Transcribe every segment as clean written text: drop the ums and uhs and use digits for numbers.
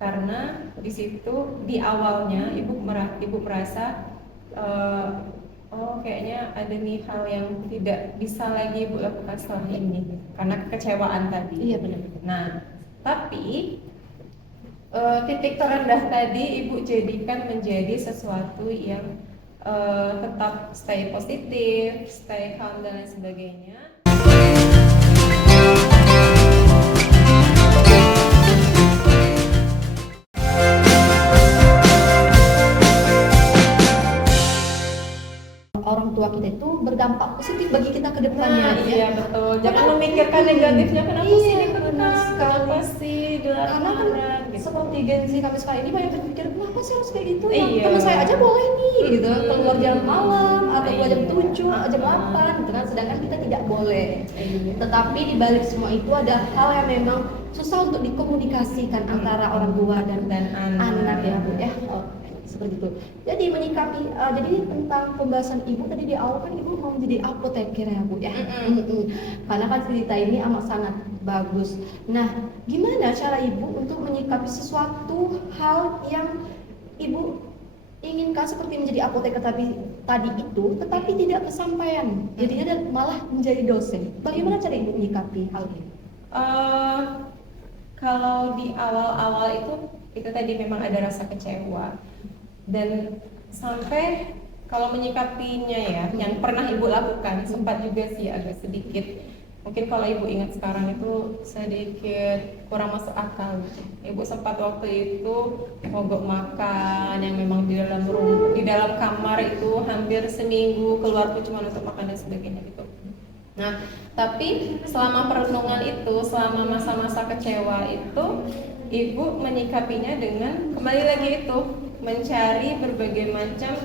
karena di situ di awalnya ibu merasa oh kayaknya ada nih hal yang tidak bisa lagi ibu lakukan setelah ini karena kekecewaan tadi. Iya benar. Nah, tapi titik terendah tadi ibu jadikan menjadi sesuatu yang tetap stay positif, stay calm dan lain sebagainya. Orang tua kita itu berdampak positif bagi kita ke depannya. Nah, iya betul. Jangan memikirkan negatifnya, kenapa sih ditekan, kenapa sih karena kan dilarang gitu. seperti Gen Z kami sekarang ini banyak berpikir kenapa sih harus kayak gitu ya? Iya. Teman saya aja boleh nih gitu keluar jam malam atau keluar jam 7, jam 8 gitu kan, sedangkan kita tidak boleh. Tetapi di balik semua itu ada hal yang memang susah untuk dikomunikasikan antara orang tua dan anak ya Bu ya. Seperti itu. Jadi menyikapi, jadi tentang pembahasan ibu tadi di awal kan ibu mau menjadi apoteker ya Bu ya. Karena kan cerita ini amat sangat bagus. Nah, gimana cara ibu untuk menyikapi sesuatu hal yang ibu inginkan seperti menjadi apoteker tadi itu, tetapi tidak kesampaian. Jadinya malah menjadi dosen. Bagaimana cara ibu menyikapi hal ini? Kalau di awal-awal itu tadi memang ada rasa kecewa. Dan sampai kalau menyikapinya ya, yang pernah ibu lakukan sempat juga sih agak sedikit. Mungkin kalau ibu ingat sekarang itu sedikit kurang masuk akal. Ibu sempat waktu itu mogok makan yang memang di dalam kamar itu hampir seminggu keluar tuh cuma untuk makan dan sebagainya gitu. Nah, tapi selama perenungan itu, selama masa-masa kecewa itu, ibu menyikapinya dengan kembali lagi itu mencari berbagai macam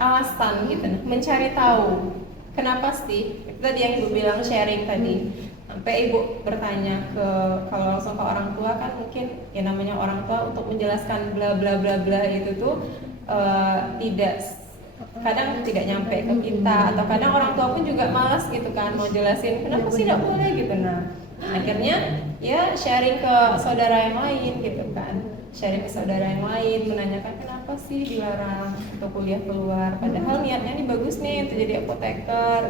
alasan gitu, mencari tahu kenapa sih, itu tadi yang ibu bilang sharing tadi. Sampai ibu bertanya kalau langsung ke orang tua kan mungkin ya namanya orang tua untuk menjelaskan bla bla bla bla itu tuh kadang tidak nyampe ke kita, atau kadang orang tua pun juga malas gitu kan mau jelasin kenapa sih tidak boleh gitu. Nah, akhirnya ya sharing ke saudara yang lain gitu kan, sharing ke saudara yang lain, menanyakan kenapa sih dilarang untuk kuliah keluar, padahal niatnya nih bagus nih untuk jadi apoteker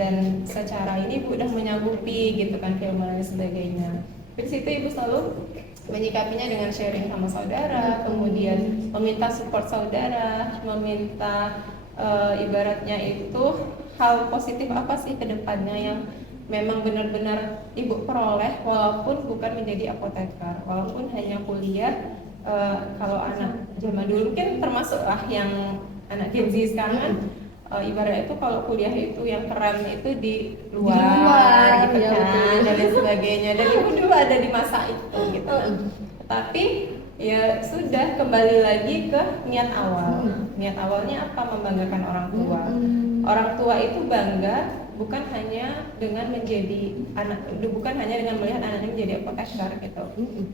dan secara ini ibu udah menyanggupi gitu kan, film dan sebagainya. Di situ ibu selalu menyikapinya dengan sharing sama saudara, kemudian meminta support saudara, meminta ibaratnya itu hal positif apa sih ke depannya yang memang benar-benar ibu peroleh walaupun bukan menjadi apoteker, walaupun hanya kuliah. Kalau anak zaman dulu kan termasuk yang anak Gen Z sekarang kan ibaratnya itu kalau kuliah itu yang keren itu di luar gitu ya, kan, dan lain sebagainya, dan ibu dulu ada di masa itu gitu kan. Tapi ya sudah, kembali lagi ke niat awal. Niat awalnya apa? Membanggakan orang tua. Orang tua itu bangga bukan hanya dengan melihat anaknya menjadi apoteker gitu,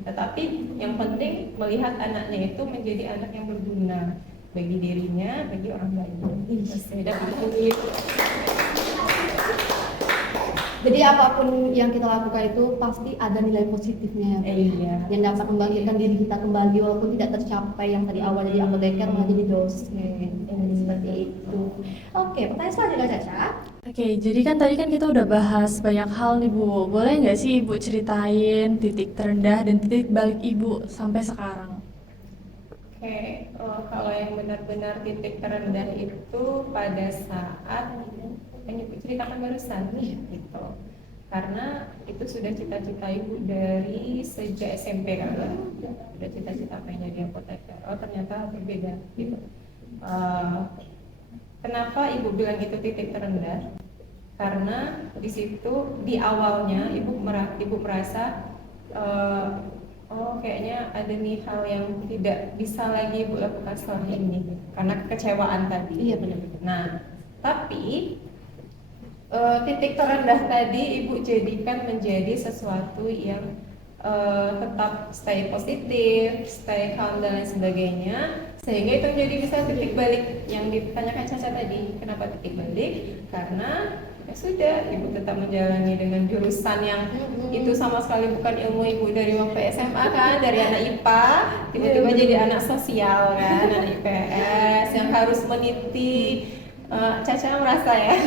tetapi yang penting melihat anaknya itu menjadi anak yang berguna bagi dirinya, bagi orang lain. Jadi apapun yang kita lakukan itu pasti ada nilai positifnya yang dapat membangkitkan diri kita kembali walaupun tidak tercapai yang tadi awal jadi apoteker malah jadi dosen. Seperti itu. Oke, pertanyaan selanjutnya Caca. Oke, jadi kan tadi kita udah bahas banyak hal nih Bu. Boleh nggak sih Ibu ceritain titik terendah dan titik balik Ibu sampai sekarang? Oke, kalau yang benar-benar titik terendah itu pada saat yang ibu ceritakan barusan gitu, karena itu sudah cita-cita ibu dari sejak SMP kan, sudah cita-cita pengen jadi apoteker. Oh ternyata berbeda gitu. Kenapa ibu bilang itu titik terendah? Karena di situ di awalnya ibu merasa oh kayaknya ada nih hal yang tidak bisa lagi ibu lakukan setelah ini karena kekecewaan tadi. Iya benar. Nah, tapi titik terendah tadi ibu jadikan menjadi sesuatu yang tetap stay positif, stay calm dan lain sebagainya, sehingga itu menjadi bisa titik balik yang ditanyakan Caca tadi. Kenapa titik balik? Karena ya sudah, ibu tetap menjalani dengan jurusan yang itu sama sekali bukan ilmu ibu dari waktu SMA kan, dari anak IPA tiba-tiba jadi anak sosial kan, anak IPS yang harus meniti. Caca merasa ya,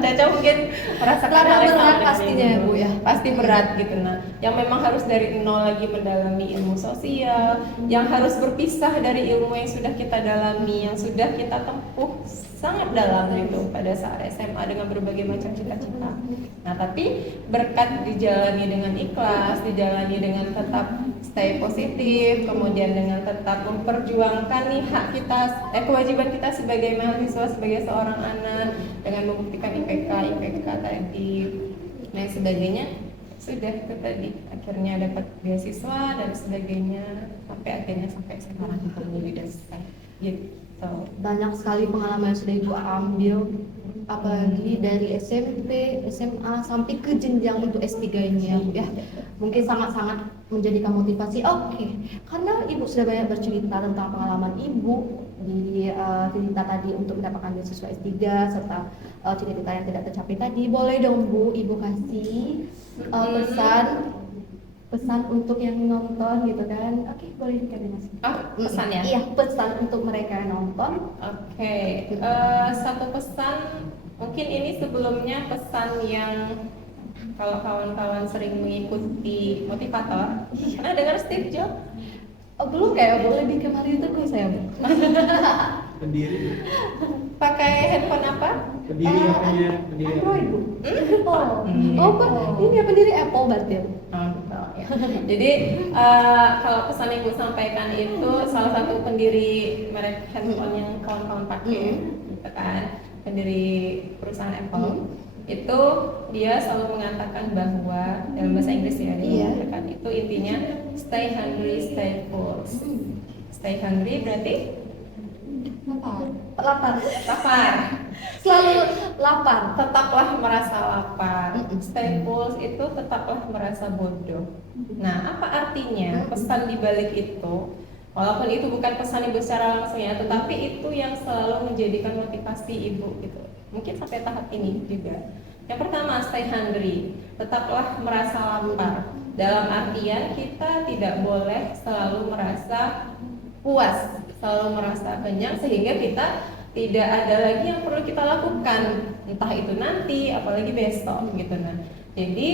Caca mungkin merasakan Karena hal yang sama berat dengan pastinya ya, ibu. Bu, ya. Pasti berat gitu. Nah, yang memang harus dari nol lagi mendalami ilmu sosial, yang harus berpisah dari ilmu yang sudah kita dalami, yang sudah kita tempuh sangat dalam itu pada saat SMA dengan berbagai macam cita-cita. Nah, tapi berkat dijalani dengan ikhlas, dijalani dengan tetap stay positif, kemudian dengan tetap memperjuangkan nih hak kita, kewajiban kita sebagai mahasiswa, sebagai seorang anak, dengan membuktikan IPK tadi, dan sebagainya. Sudah itu tadi, akhirnya dapat beasiswa dan sebagainya, sampai sekarang alhamdulillah dan selesai. Gitu. Banyak sekali pengalaman yang sudah ibu ambil, apalagi dari SMP, SMA sampai ke jenjang untuk S3 ini ya, Bu, ya. Mungkin sangat-sangat menjadikan motivasi. Oke, karena ibu sudah banyak bercerita tentang pengalaman ibu di cerita tadi untuk mendapatkan beasiswa S3 serta cita-cita yang tidak tercapai tadi. Boleh dong Bu, ibu kasih pesan untuk yang nonton gitu kan. Oke, boleh dikasih Mas. Pesan ya? Iya, pesan untuk mereka yang nonton. Oke, satu pesan, mungkin ini sebelumnya pesan yang kalau kawan-kawan sering mengikuti motivator, pernah dengar Steve Jobs? Oh, belum kayak boleh lebih ke Mario Teguh saya, Bu. Pendiri Pakai handphone apa? pendiri Android, Bu. Oh, Iya. oh, Pak, ini ya pendiri Apple berarti. Ya. Jadi kalau pesan yang gue sampaikan itu salah satu pendiri merek handphone yang kawan-kawan pakai, gitu kan, pendiri perusahaan Apple. Itu dia selalu mengatakan bahwa dalam bahasa Inggris ya, dia mengatakan itu intinya stay hungry, stay full. Stay hungry berarti lapar. Selalu lapar. Tetaplah merasa lapar. Stay full itu tetaplah merasa bodoh. Nah, apa artinya pesan di balik itu? Walaupun itu bukan pesan ibu secara langsung ya, tetapi itu yang selalu menjadikan motivasi ibu gitu. Mungkin sampai tahap ini juga. Yang pertama, stay hungry. Tetaplah merasa lapar. Dalam artian kita tidak boleh selalu merasa puas, selalu merasa kenyang sehingga kita tidak ada lagi yang perlu kita lakukan, entah itu nanti apalagi besok gitu. Nah, jadi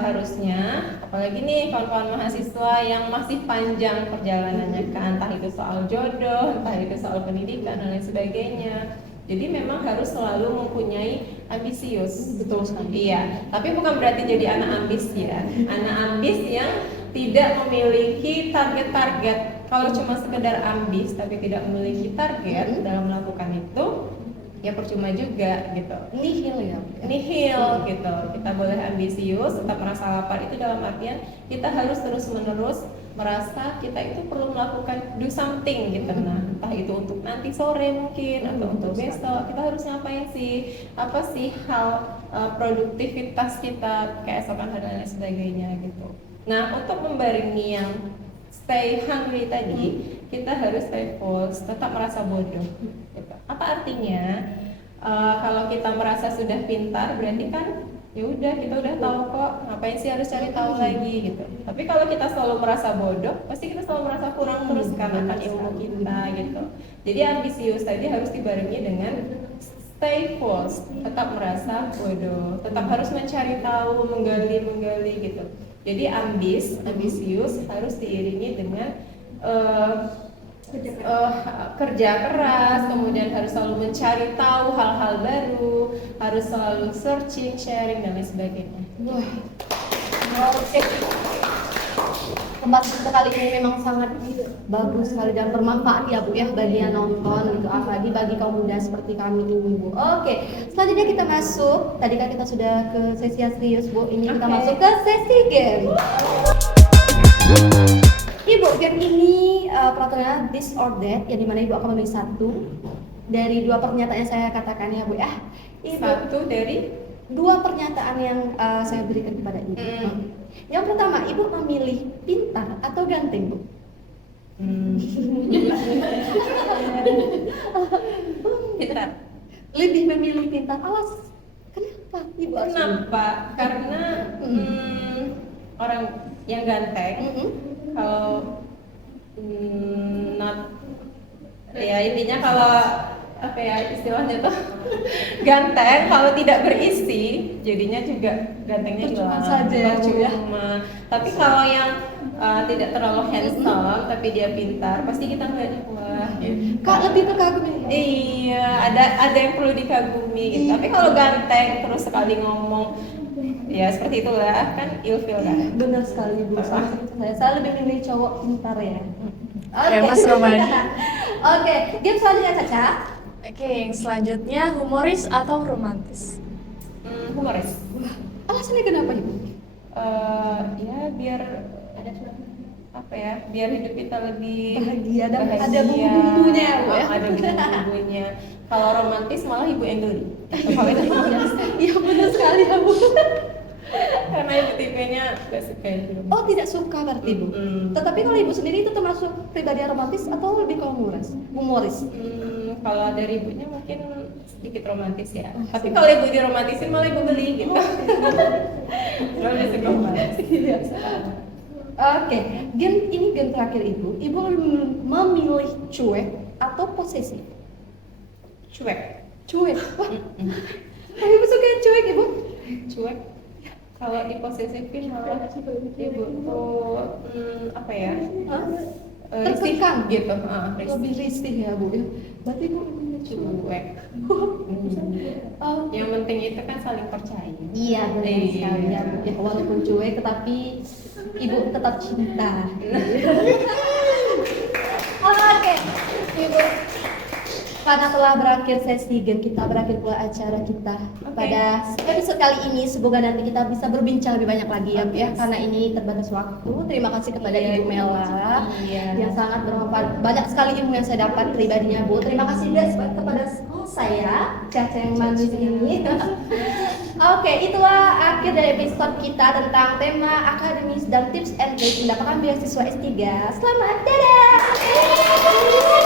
harusnya apalagi nih kawan-kawan mahasiswa yang masih panjang perjalanannya kan, entah itu soal jodoh, entah itu soal pendidikan dan lain sebagainya. Jadi memang harus selalu mempunyai ambisius. Betul sekali. Iya, tapi bukan berarti jadi anak ambis ya. Anak ambis yang tidak memiliki target-target. Kalau cuma sekedar ambis tapi tidak memiliki target dalam melakukan itu, ya percuma juga gitu. Nihil ya. Nihil gitu. Kita boleh ambisius, tetap merasa lapar, itu dalam artian kita harus terus-menerus merasa kita itu perlu melakukan do something gitu. Nah, entah itu untuk nanti sore mungkin atau untuk besok, kita harus ngapain sih? Apa sih hal produktivitas kita keesokan hari dan lain sebagainya gitu. Nah, untuk membarengi yang stay hungry tadi, kita harus stay full, tetap merasa bodoh. Gitu. Apa artinya? Kalau kita merasa sudah pintar, berarti kan ya udah kita udah tahu kok, ngapain sih harus cari tahu lagi gitu. Tapi kalau kita selalu merasa bodoh, pasti kita selalu merasa kurang terus kan akan ilmu kita gitu. Jadi ambisius tadi harus dibarengi dengan stay full, tetap merasa bodoh, tetap harus mencari tahu, menggali gitu. Jadi ambisius harus diiringi dengan kerja keras, kemudian harus selalu mencari tahu hal-hal baru, harus selalu searching, sharing dan lain sebagainya. Wah, pembahasan kita kali ini memang sangat bagus sekali dan bermanfaat ya Bu ya bagi yang nonton gitu, apalagi bagi kaum muda seperti kami ini Bu. Oke, selanjutnya kita masuk. Tadi kan kita sudah ke sesi yang serius Bu, ini kita masuk ke sesi game. Ibu, game ini peraturannya this or that, yang dimana Ibu akan memilih satu dari dua pernyataan yang saya katakan ya Bu ya. Ibu, Satu dari dua pernyataan yang saya berikan kepada Ibu. Yang pertama, Ibu memilih pintar atau ganteng Bu? pintar. Lebih memilih pintar. Alas, kenapa Kenapa ibu harus Kenapa? Karena orang yang ganteng kalau not ya intinya kalau apa ya istilahnya tuh ganteng kalau tidak berisi jadinya juga gantengnya Percuma hilang. saja ya, Bu, ya. Percuma. Tapi kalau yang tidak terlalu handsome tapi dia pintar pasti kita ngeliatnya wah gitu. Kak lebih terkagum ini. Iya, ada yang perlu dikagumi gitu. Tapi kalau ganteng terus sekali ngomong ya seperti itulah kan ilfil kan. Benar sekali Bu. Saya lebih milih cowok pintar ya. Oke, Mas Romani. Oke, game selanjutnya Caca. Oke, yang selanjutnya humoris atau romantis? Humoris. Alasannya kenapa Ibu? Ya biar ada apa ya biar hidup kita lebih Bahagia dan ada bumbu-bumbunya, Bu, ya. ada bumbu-bumbunya. Kalau romantis malah ibu yang geli. Kalau itu romantis. Iya benar sekali ya Bu. Karena ibu tipenya gak suka itu. Oh tidak suka berarti Bu. Tetapi kalau Ibu sendiri itu termasuk pribadi yang romantis atau lebih ke humoris? Kalau dari ibunya mungkin sedikit romantis ya. Tapi kalau ibu diromantisin malah ibu geli gitu. Lebih suka romantis. Iya. Oke, game ini game terakhir Ibu. Ibu memilih cuek atau posesif? Cuek. Cuek. Wah. Ibu suka yang cuek Ibu? Cuek. Kalau diposesifin malah ibu tuh apa ya? Risih Terkekang gitu. Lebih risih ya Bu. Berarti Ibu memilih Cuek. Oh. Yang penting itu kan saling percaya. Iya benar Iya. sekali ya Bu. Ya, walaupun cuek tetapi Ibu tetap cinta. Oke, Ibu. Karena telah berakhir sesi game kita, berakhir pula acara kita pada episode kali ini. Semoga nanti kita bisa berbincang lebih banyak lagi ya, Bu, ya. Karena ini terbatas waktu. Terima kasih kepada Ibu Mela yang sangat bermanfaat. Banyak sekali ilmu yang saya dapat pribadinya Bu. Terima kasih juga kepada saya, Caca yang manis ini. Oke, itulah akhir dari episode kita tentang tema akademis dan tips and trik mendapatkan beasiswa S3. Selamat, dadah!